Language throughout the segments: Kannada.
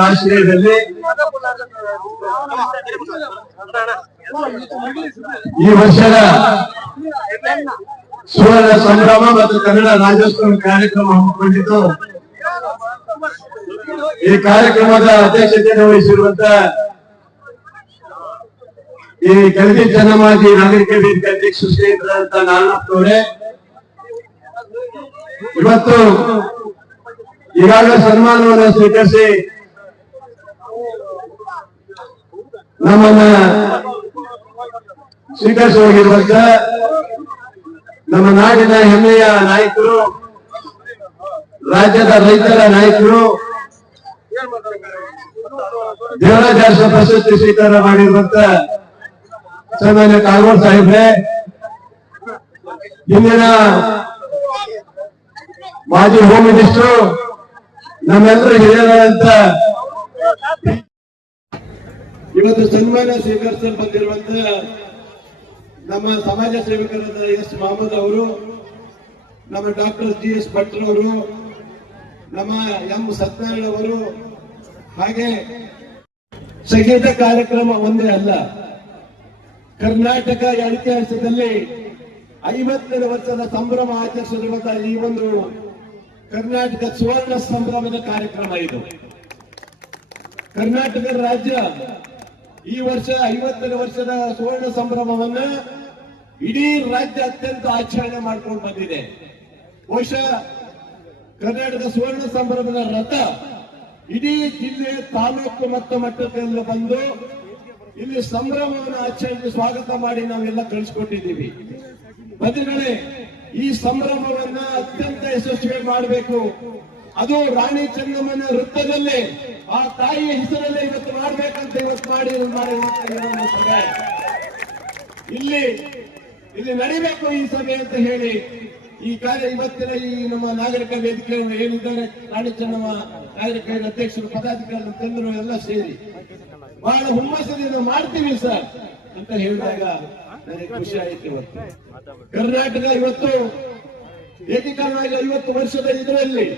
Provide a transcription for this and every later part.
ಆಶ್ರಯದಲ್ಲಿ ಈ ವರ್ಷದ ಸುವರ್ಣ ಸಂಭ್ರಮ ಮತ್ತು ಕನ್ನಡ ರಾಜ್ಯೋತ್ಸವ ಕಾರ್ಯಕ್ರಮ ಹಮ್ಮಿಕೊಂಡಿತು ಈ ಕಾರ್ಯಕ್ರಮದ ಅಧ್ಯಕ್ಷತೆಯನ್ನು ವಹಿಸಿರುವಂತ ಈ ಕೆಳದಿ ಜನಮಾಜಿ ನಾಗರಿಕ ವೇದಿಕೆ ಅಧ್ಯಕ್ಷ ಶ್ರೀಯುತರಾದಂತ ನಾರಾಯಣಪ್ಪನವರೇ ಇವತ್ತು ಈಗಾಗಲೇ ಸನ್ಮಾನವನ್ನು ಸ್ವೀಕರಿಸಿ ನಮ್ಮನ್ನ ಸ್ವೀಕರಿಸಿ ಹೋಗಿರುವಂತ ನಮ್ಮ ನಾಡಿನ ಹೆಮ್ಮೆಯ ನಾಯಕರು, ರಾಜ್ಯದ ರೈತರ ನಾಯಕರು, ದೇವರಾಜ ಪ್ರಶಸ್ತಿ ಸ್ವೀಕಾರ ಮಾಡಿರುವಂತ ಸನ್ಮಾನ್ಯ ಕಾಗೋಡ್ ಸಾಹೇಬ್ರೆ, ಇಂದಿನ ಮಾಜಿ ಹೋಮ್ ಮಿನಿಸ್ಟರ್ ನಮ್ಮೆಲ್ಲರೂ ಹಿರಿಯರಾದಂತ ಇವತ್ತು ಸನ್ಮಾನ ಸ್ವೀಕರಿಸಲು ಬಂದಿರುವಂತ ನಮ್ಮ ಸಮಾಜ ಸೇವಕರಾದ ಎಸ್ ಮಹಮ್ಮದ್ ಅವರು, ನಮ್ಮ ಡಾಕ್ಟರ್ ಜಿ ಎಸ್ ಭಟ್ರ್ ಅವರು, ನಮ್ಮ ಎಂ ಸತ್ಯನಾರಾಯಣ ಅವರು, ಹಾಗೆ ಸಂಗೀತ ಕಾರ್ಯಕ್ರಮ ಒಂದೇ ಅಲ್ಲ, ಕರ್ನಾಟಕ ಇತಿಹಾಸದಲ್ಲಿ ಐವತ್ತನೇ ವರ್ಷದ ಸಂಭ್ರಮ ಆಚರಿಸಿರುವಂತಹ ಈ ಒಂದು ಕರ್ನಾಟಕ ಸುವರ್ಣ ಸಂಭ್ರಮದ ಕಾರ್ಯಕ್ರಮ ಇದು. ಕರ್ನಾಟಕ ರಾಜ್ಯ ಈ ವರ್ಷ ಐವತ್ತನೇ ವರ್ಷದ ಸುವರ್ಣ ಸಂಭ್ರಮವನ್ನ ಇಡೀ ರಾಜ್ಯ ಅತ್ಯಂತ ಆಚರಣೆ ಮಾಡ್ಕೊಂಡು ಬಂದಿದೆ. ಬಹುಶಃ ಕರ್ನಾಟಕ ಸುವರ್ಣ ಸಂಭ್ರಮದ ರಥ ಇಡೀ ಜಿಲ್ಲೆ ತಾಲೂಕು ಮತ್ತು ಮಟ್ಟದಲ್ಲಿ ಬಂದು ಇಲ್ಲಿ ಸಂಭ್ರಮವನ್ನು ಆಚರಣೆ ಸ್ವಾಗತ ಮಾಡಿ ನಾವೆಲ್ಲ ಕಳಿಸ್ಕೊಟ್ಟಿದ್ದೀವಿ. ಬಂಧುಗಳೇ, ಈ ಸಂಭ್ರಮವನ್ನ ಅತ್ಯಂತ ಯಶಸ್ವಿ ಮಾಡಬೇಕು. ಅದು ರಾಣಿ ಚೆನ್ನಮ್ಮನ ವೃತ್ತದಲ್ಲಿ ಆ ತಾಯಿಯ ಹೆಸರಲ್ಲೇ ಇವತ್ತು ಮಾಡ್ಬೇಕಂತ ಇವತ್ತು ಮಾಡಿ ಸಭೆ ಇಲ್ಲಿ ಇಲ್ಲಿ ನಡಿಬೇಕು ಈ ಸಭೆ ಅಂತ ಹೇಳಿ ಈ ಕಾರ್ಯ ಇವತ್ತಿನ ಈ ನಮ್ಮ ನಾಗರಿಕ ವೇದಿಕೆ ಏನಿದ್ದಾರೆ ರಾಣಿ ಚೆನ್ನಮ್ಮ ನಾಗರಿಕ ಅಧ್ಯಕ್ಷರು, ಪದಾಧಿಕಾರಿಗಳು ತಂದರು ಎಲ್ಲ ಸೇರಿ. ಬಹಳ ಹುಮ್ಮಸ್ಸದಿಂದ ಮಾಡ್ತೀವಿ ಸರ್ ಅಂತ ಹೇಳಿದಾಗ ನನಗೆ ಖುಷಿ ಆಯ್ತು ಇವತ್ತು. ಕರ್ನಾಟಕ ಇವತ್ತು ಏಕೀಕರಣ ಐವತ್ತು ವರ್ಷದ ಇದರಲ್ಲಿ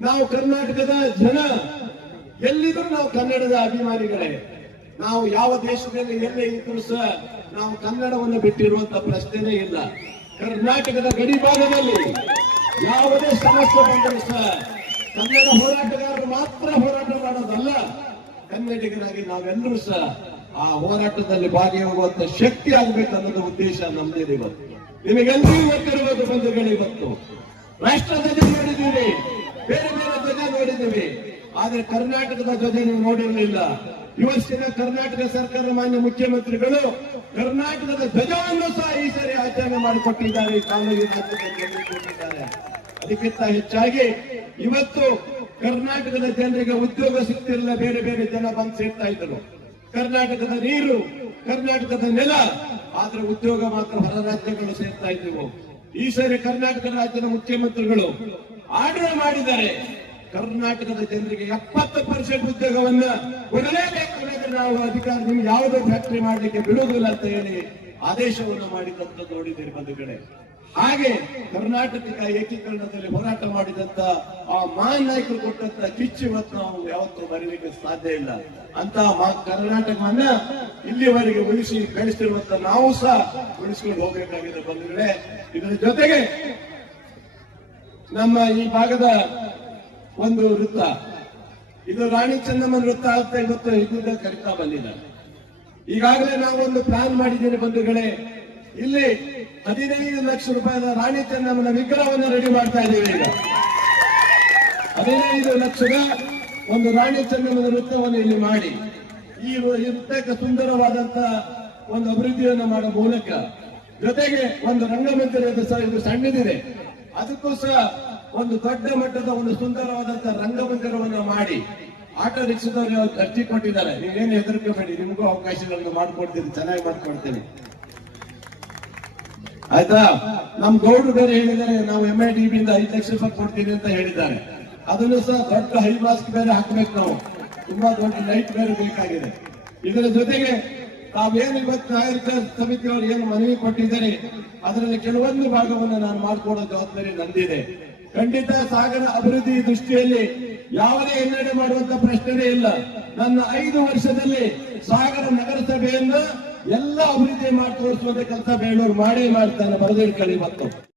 ನಾವು ಕರ್ನಾಟಕದ ಜನ ಎಲ್ಲಿದ್ರು ನಾವು ಕನ್ನಡದ ಅಭಿಮಾನಿಗಳೇ. ನಾವು ಯಾವ ದೇಶದಲ್ಲಿ ಎಲ್ಲೇ ಇದ್ರು ಸಹ ನಾವು ಕನ್ನಡವನ್ನು ಬಿಟ್ಟಿರುವಂತ ಪ್ರಶ್ನೆನೇ ಇಲ್ಲ. ಕರ್ನಾಟಕದ ಗಡಿ ಭಾಗದಲ್ಲಿ ಯಾವುದೇ ಸಮಸ್ಯೆ ಬಂದರೂ ಸಹ ಕನ್ನಡ ಹೋರಾಟಗಾರರು ಮಾತ್ರ ಹೋರಾಟ ಮಾಡೋದಲ್ಲ, ಕನ್ನಡಿಗರಾಗಿ ನಾವೆಲ್ಲರೂ ಸಹ ಆ ಹೋರಾಟದಲ್ಲಿ ಭಾಗಿಯಾಗುವಂತ ಶಕ್ತಿ ಆಗ್ಬೇಕು ಅನ್ನೋದು ಉದ್ದೇಶ ನಮ್ದೇನೆ ಇವತ್ತು ನಿಮಗೆಲ್ಲರಿಗೂ ಗೊತ್ತಿರುವುದು ಬಂಧುಗಳು ಇವತ್ತು. ರಾಷ್ಟ್ರದಲ್ಲಿ ನೋಡಿದ್ದೀವಿ, ಬೇರೆ ಬೇರೆ ಧ್ವಜ ನೋಡಿದ್ದೀವಿ. ಆದ್ರೆ ಕರ್ನಾಟಕದ ಧ್ವಜ ನೀವು ನೋಡಿರಲಿಲ್ಲ ಇವತ್ತಿನ ಕರ್ನಾಟಕ ಸರ್ಕಾರದ ಮಾನ್ಯ ಮುಖ್ಯಮಂತ್ರಿಗಳು ಕರ್ನಾಟಕದ ಧ್ವಜವನ್ನು ಸಹ ಈ ಸರಿ ಆಚರಣೆ ಮಾಡಿಕೊಟ್ಟಿದ್ದಾರೆ ಅದಕ್ಕಿಂತ ಹೆಚ್ಚಾಗಿ ಇವತ್ತು ಕರ್ನಾಟಕದ ಜನರಿಗೆ ಉದ್ಯೋಗ ಸಿಗ್ತಿರಲಿಲ್ಲ, ಬೇರೆ ಬೇರೆ ಜನ ಬಂದು ಸೇರ್ತಾ ಇದ್ರು ಕರ್ನಾಟಕದ ನೀರು, ಕರ್ನಾಟಕದ ನೆಲ, ಆದ್ರೆ ಉದ್ಯೋಗ ಮಾತ್ರ ಹೊರ ರಾಜ್ಯಗಳು ಸೇರ್ತಾ ಇದ್ದವು. ಈ ಸರಿ ಕರ್ನಾಟಕ ರಾಜ್ಯದ ಮುಖ್ಯಮಂತ್ರಿಗಳು ಆರ್ಡರ್ ಮಾಡಿದ್ದಾರೆ. ಕರ್ನಾಟಕದ ಜನರಿಗೆ ಎಪ್ಪತ್ತು ಪರ್ಸೆಂಟ್ ಉದ್ಯೋಗವನ್ನ ಕೊಡಲೇಬೇಕು ನಾವು ಅಧಿಕಾರ ನಿಮ್ಗೆ ಯಾವುದೇ ಫ್ಯಾಕ್ಟರಿ ಮಾಡ್ಲಿಕ್ಕೆ ಬಿಡುವುದಿಲ್ಲ ಅಂತ ಹೇಳಿ ಆದೇಶವನ್ನು ಮಾಡಿದಂತ ನೋಡಿದ್ದೀರಿ ಬಂಧುಗಳೇ. ಹಾಗೆ ಕರ್ನಾಟಕ ಏಕೀಕರಣದಲ್ಲಿ ಹೋರಾಟ ಮಾಡಿದಂತ ಆ ಮಹಾನ್ ನಾಯಕರು ಕೊಟ್ಟಂತ ಕಿಚ್ಚು ಮತ್ತು ನಾವು ಯಾವತ್ತೂ ಬರೀಲಿಕ್ಕೆ ಸಾಧ್ಯ ಇಲ್ಲ. ಅಂತ ಮಾ- ಕರ್ನಾಟಕವನ್ನ ಇಲ್ಲಿವರೆಗೆ ಉಳಿಸಿ ಬೆಳೆಸಿರುವಂತ ನಾವು ಸಹ ಉಳಿಸ್ಕೊಂಡು ಹೋಗಬೇಕಾಗಿದೆ ಬಂಧುಗಳೇ. ಇದರ ಜೊತೆಗೆ ನಮ್ಮ ಈ ಭಾಗದ ಒಂದು ವೃತ್ತ. ಇದು ರಾಣಿ ಚೆನ್ನಮ್ಮನ ವೃತ್ತ ಅಂತ ಇವತ್ತು ಇದರಿಂದ ಕರಿತಾ ಬಂದಿದ್ದಾರೆ. ಈಗಾಗಲೇ ನಾವು ಒಂದು ಪ್ಲಾನ್ ಮಾಡಿದ್ದೇನೆ ಬಂಧುಗಳೇ. ಇಲ್ಲಿ ಹದಿನೈದು ಲಕ್ಷ ರೂಪಾಯಿನ ರಾಣಿ ಚೆನ್ನಮ್ಮನ ವಿಗ್ರಹವನ್ನು ರೆಡಿ ಮಾಡ್ತಾ ಇದ್ದೇವೆ ಈಗ. ಹದಿನೈದು ಲಕ್ಷದ ಒಂದು ರಾಣಿ ಚೆನ್ನಮ್ಮನ ವೃತ್ತವನ್ನು ಇಲ್ಲಿ ಮಾಡಿ. ಈ ವೃತ್ತಕ್ಕೆ ಸುಂದರವಾದಂತ ಒಂದು ಅಭಿವೃದ್ಧಿಯನ್ನು ಮಾಡೋ ಮೂಲಕ ಜೊತೆಗೆ ಒಂದು ರಂಗಮಂದಿರ ಸಹ ಇದು ಸಣ್ಣದಿದೆ. ಅದಕ್ಕೂ ಸಹ ಒಂದು ದೊಡ್ಡ ಮಟ್ಟದ ಒಂದು ಸುಂದರವಾದಂತ ರಂಗಮಂದಿರವನ್ನು ಮಾಡಿ ಆಟೋ ರಿಕ್ಷಾದವರು ಅರ್ಜಿ ಕೊಟ್ಟಿದ್ದಾರೆ. ನೀವೇನು ಹೆದರ್ಕೋಬೇಡಿ, ನಿಮಗೂ ಅವಕಾಶಗಳನ್ನು ಮಾಡ್ಕೊಡ್ತೀನಿ, ಚೆನ್ನಾಗಿ ಮಾಡ್ಕೊಡ್ತೀನಿ. ಆಯ್ತಾ? ನಮ್ ಗೌಡ್ರು ಬೇರೆ ಹೇಳಿದ್ದಾರೆ, ನಾವು ಎಂ ಐ ಟಿ ಇಂದ ಐದು ಲಕ್ಷ ರೂಪಾಯಿ ಕೊಡ್ತೀನಿ ಅಂತ ಹೇಳಿದ್ದಾರೆ. ಅದನ್ನು ಸಹ ದೊಡ್ಡ ಹೈ ಮಾಸ್ಕ್ ಬೇರೆ ಹಾಕ್ಬೇಕು ನಾವು. ತುಂಬಾ ದೊಡ್ಡ ಲೈಟ್ ಬೇರೆ ಬೇಕಾಗಿದೆ. ಇದರ ಜೊತೆಗೆ ತಾವೇನು ಇವತ್ತು ನಾಗರಿಕ ಸಮಿತಿಯವರು ಏನು ಮನವಿ ಕೊಟ್ಟಿದ್ದಾರೆ, ಅದರಲ್ಲಿ ಕೆಲವೊಂದು ಭಾಗವನ್ನು ನಾನು ಮಾಡಿಕೊಡೋ ಜವಾಬ್ದಾರಿ ನಂದಿದೆ. ಖಂಡಿತ ಸಾಗರ ಅಭಿವೃದ್ಧಿ ದೃಷ್ಟಿಯಲ್ಲಿ ಯಾವುದೇ ಹಿನ್ನಡೆ ಮಾಡುವಂತ ಪ್ರಶ್ನೆನೇ ಇಲ್ಲ. ನನ್ನ ಐದು ವರ್ಷದಲ್ಲಿ ಸಾಗರ ನಗರಸಭೆಯನ್ನ ಎಲ್ಲ ಅಭಿವೃದ್ಧಿ ಮಾಡಿ ತೋರಿಸುವಂತ ಕೆಲಸ ಬೇಳೂರು ಮಾಡೇ ಮಾಡ್ತಾನೆ ಬರೆದಿಟ್ಕೊಳ್ಳಿ ಮತ್ತು.